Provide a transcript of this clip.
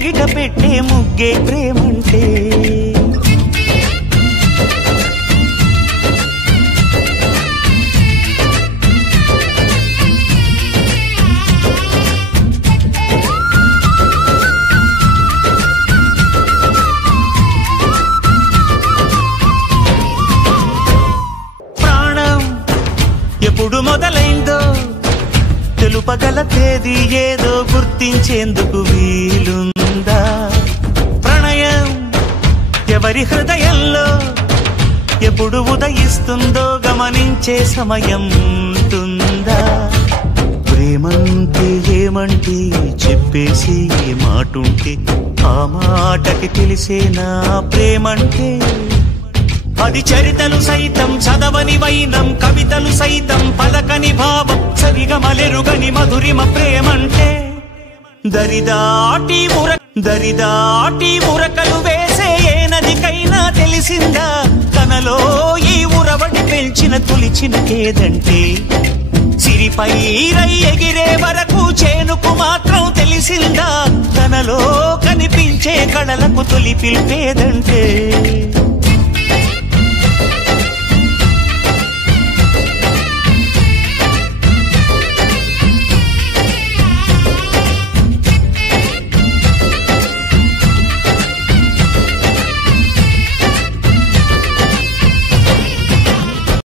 ముంగిట పెట్టే ముగ్గే ప్రేమంటే. ప్రాణం ఎప్పుడు మొదలైందో తెలుపగల తేదీ ఏదో గుర్తించేందుకు వీలుందా? ప్రణయం ఎవరి హృదయంలో ఎప్పుడు ఉదయిస్తుందో గమనించే సమయం ఉంటుందా? ప్రేమంటే ఏమంటే చెప్పేసి మాటుంటే ఆ మాటకి తెలిసేనా ప్రేమంటే? అది చరితలు సైతం చదవని వైనం, కవితలు సైతం పలకని భావం, సరిగమలెరుగని మధురిమ ప్రేమంటే. దరిదాటి ఉరకలు వేసే ఏ నదికైనా తెలిసిందా తనలో ఈ ఉరవడి పెంచిన తొలిచిన కేదంటే? సిరిపై రై ఎగిరే వరకు చేనుకు మాత్రం తెలిసిందా తనలో కనిపించే కళలకు తొలి పిలిపేదంటే?